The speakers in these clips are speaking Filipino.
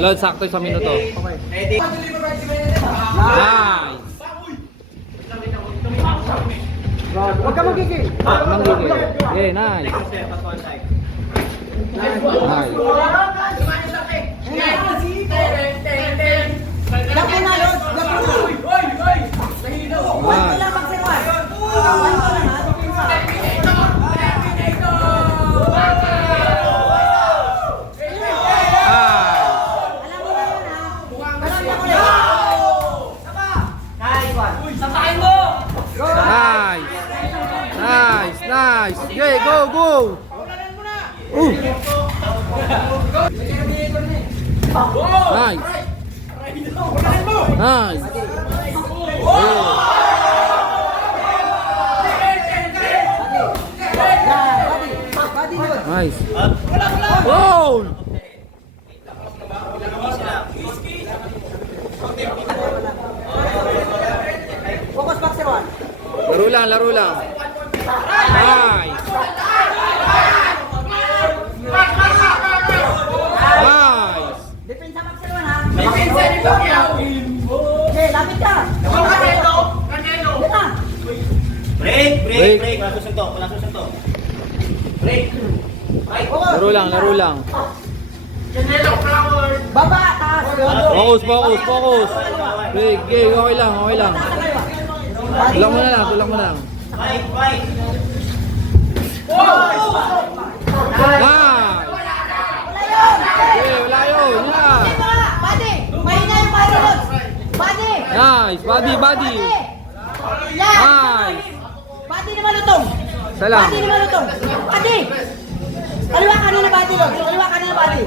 Load, sakto sa minuto. Nice! Huwag ka magiging. Manggigil. Yeah, nice. Nice. Laki na yun. Laki na. Nice. Wala pang sirwan. One ko lang ha. Nice. Alam mo na yun ha. Alam mo na Nice. Nice. Okay, go, go. Ooh. Nice. Nice. Yeah. Nice. Goal! Focus back sirwan. Laro lang, laro lang. Break, Break. break, break. Wala susuntok, wala susuntok. Break. Focus. Laro lang, laro lang. Baba, taas. Focus, focus, focus. Break, game, okay lang, okay lang. Tulang mo na lang, tulang mo na lang. Fight, fight. Nice. Body. Body. Nice, body, na malutong. Isa lang. Body na malutong. Body. Kaliwa ka na body yun. Kaliwa ka na body.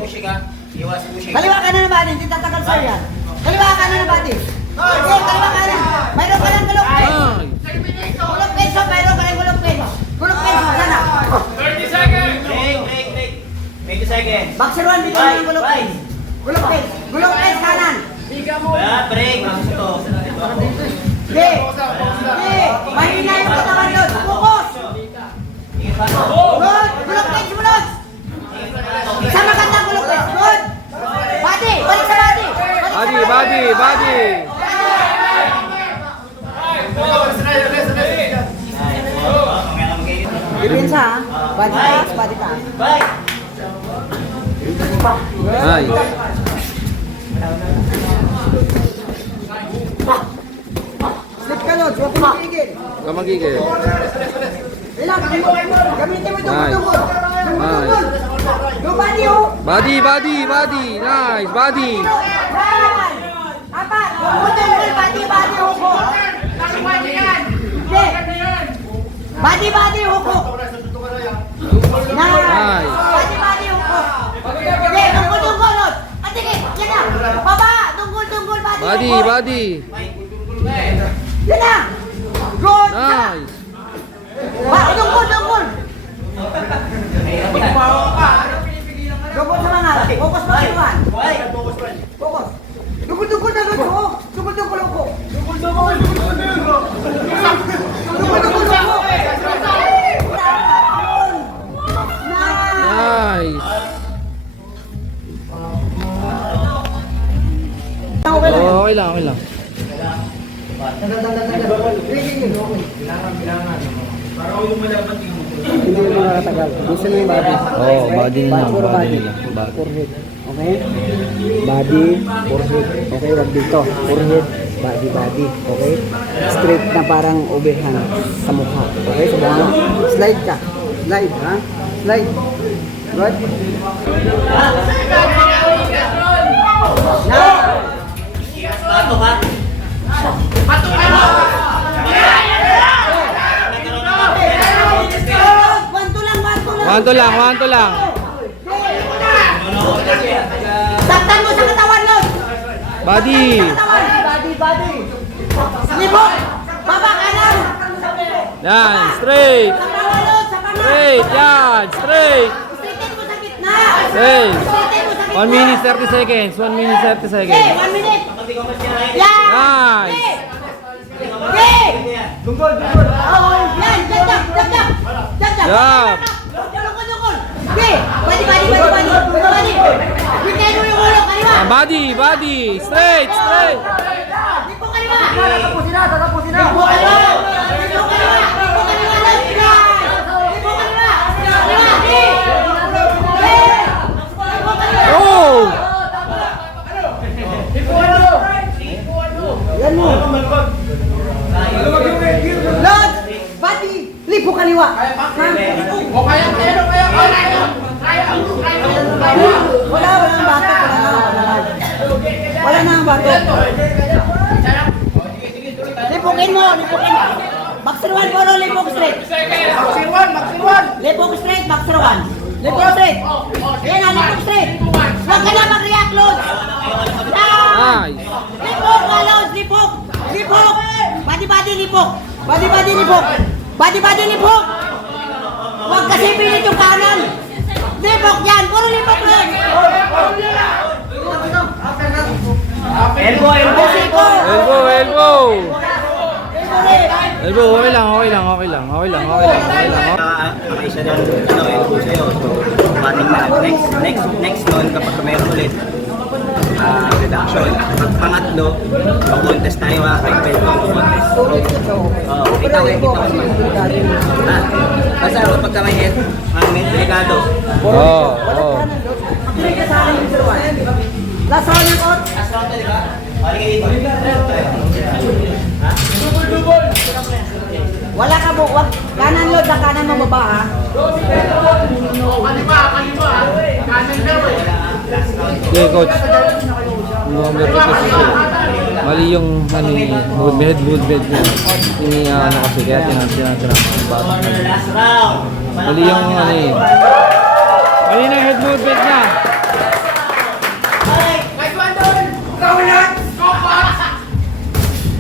Kaliwa ka na body. Hindi tatagal sa'yo yan. Kaliwa ka na body. Okay, kaliwa ka na. Mayroon ka ng gulong. Gulong peso. Mayroon ka ng gulong pen. Gulong pen. Sana. Break, break, break. 20 seconds. Boxer 1, dito na ng gulong pen. Gulong pen. Gulong pen kanan. Wala, break. Wala susuntok. Hindi. Hindi. Mahina yung katawan yun. Focus. Good. Gulong pen. Sumunod. Sa magandang gulong pen. Good. Body. Balik sa body. Body, body, body. Depensa ha. Body taas, body taas. Fight. Nice. Slip ka Lods. Huwag kang magigil. Huwag ka magigil. Ilan, gamitin mo itong Nice. tungkol. Tungkol. Yung body oh. Body, body, body. Nice, body. Yan. Apat. Tungkol, tungkol. Body, body, huko. Hindi. Body, body, huko. Nice. Body, body, huko. Hindi, tungkol, tungkol, Lods. Ate, yan na. Baba. Tungkol, tungkol, body, Body, body. Yan na. Good. Nice. Ba, tungkol, tungkol. Tungkol sa mga. Focus pa iwan. Fight. Focus. Tungkol, tungkol na Lods. oh. Tungkol, tungkol, huko. Tungkol, tungkol, huko. Nice. Okay lang, okay lang. Hindi mo nakatagal. Gusto mo yung body. Oh, body na lang, Puro body na. Forehead. Okay? Body, forehead. Okay, wag dito. Forehead, body, body. Okay? Straight na parang obehan sa mukha. Okay? So, baka slide ka. Slide, ha? Slide. Good? Now, Bato ha. Wanto lang, wanto lang. Saktan mo sa katawan, Lord. Body. Body, body. Libot. Baba kanan. Yan, straight. Sa katawan, Lord. Sa kanan. Straight, yan, straight. Straighten mo sa gitna. Straight. Straighten mo sa 1 minute 30 seconds. 1 minute 30 Okay, seconds. one minute. Pag di ko mas sinahin. Yan. Nice. Okay. Okay. Oh, yan. Jab, jab, jab, jab. Jab, jab. Jab. Dukol, dukol. Okay. Body, body, body, body. Body. Bitin mo yung ulo, kaliwa. Ah, body, body. Straight, straight. Lipo kaliwa. Lipo kaliwa. Lipo kaliwa. Lipo kaliwa. Lipo kaliwa. Lipo kaliwa. Kaliwa. Okay. Okay. Lipo kaliwa. Oh! Yan mo. Lord, body, lipo kaliwa. Wala, wala nang batok. Wala na, wala na. Wala na ang batok. Lipukin mo, lipukin. Boxer 1 puro, lipok straight. Boxer 1, boxer 1. Lipok straight, 1. Lipok straight. Yan na, lipok straight. Huwag ka na mag-react, Lord. Down. Nice. Lipok ka, Lord, lipok. Lipok. Body, body, lipok. Body, body, lipok. Body, body, lipok. Huwag kasi pilit yung kanan. Lipok yan, puro lipok, Lord. Elbow, elbow, elbow. Elbow, elbow. Elbow, okay lang, okay lang, okay lang, okay lang, okay lang, okay lang. Okay siya doon, ano, elbow sa'yo. So, bating na. Next, next, next nun, kapag meron ulit, ah, reduction. Pag pangatlo, mag-contest tayo ha, kay Pedro mag-contest. Oo, kita ko, kita ko naman. Ha? Basta kapag ka may head, ah, may delikado. Oh, oh. Makinig ka sa akin yung sirwan. Last round ng out. Astronaut di ba? Halika dito. Wala ka po. Wag, kanan load na kanan mo baba ha. Okay, coach. Number 2 kasi mali yung ano yung movement, movement niya. Ini ano kasi kaya tinatin natin ang bata. Mali yung ano eh. Mali na head movement niya.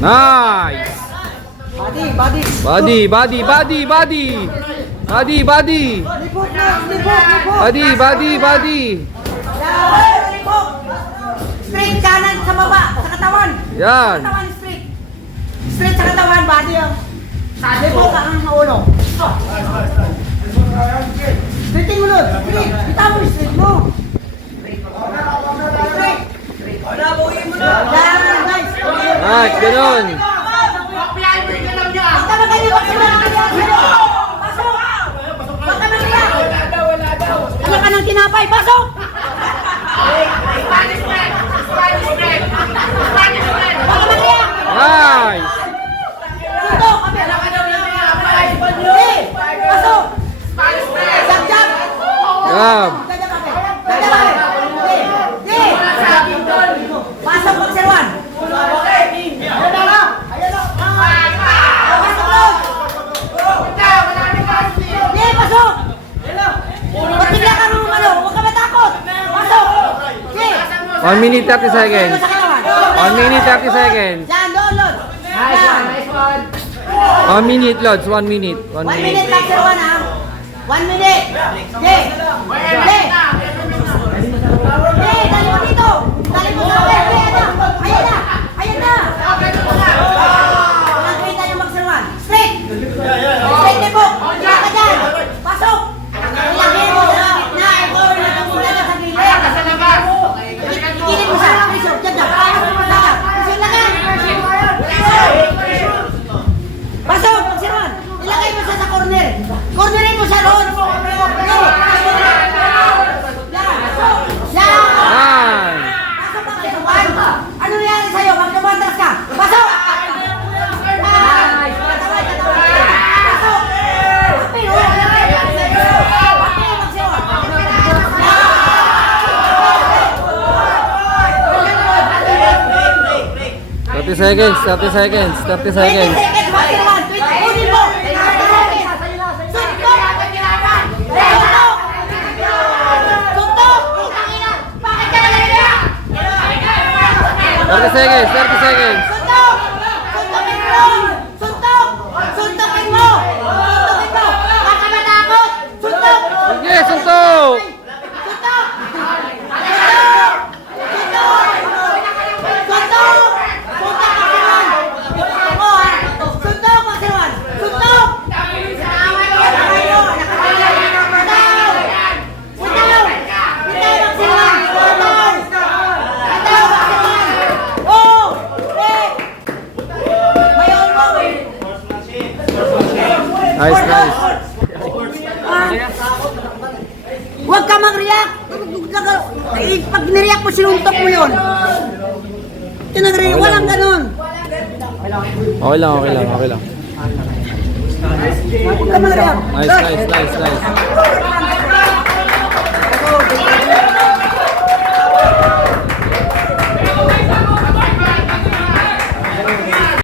Nice! Body, body. Body, body, body, body! Body, body! Na, lipot, lipot. Body, body, body! Straight kanan sa baba, sa katawan. Yan! Katawan straight. Straight sa katawan, body yung. Lipo ka ang ulo. Straightin mo load. Straight. Kita mo straight mo. Straight. Yan, guys. Nice, ganun! Huwag hey. Pasok, One. Pasok, Lord. Hey, pasok. Ba't bigla ka nung ano? Huwag ka matakot. Pasok. 1 minute 30 seconds. 1 minute 30 seconds. Yan, doon, Lord. Nice one, nice one. 1 minute, Lods. 1 minute. 1 One minute. minute, Boxer One, ha? One minute. Okay. Okay. Hey, 30 seconds, 30 seconds, 30 seconds. 30 seconds. 30 seconds, 30 seconds. Suntok! Suntokin mo! Suntok! Suntokin mo! Suntokin mo! Matakot! Suntok! Sige! Suntok! Eh, Pag nireact mo, sinuntok mo yun. Tinag-react, walang ganun. Okay lang, okay lang, okay lang. Nice, nice, nice, nice.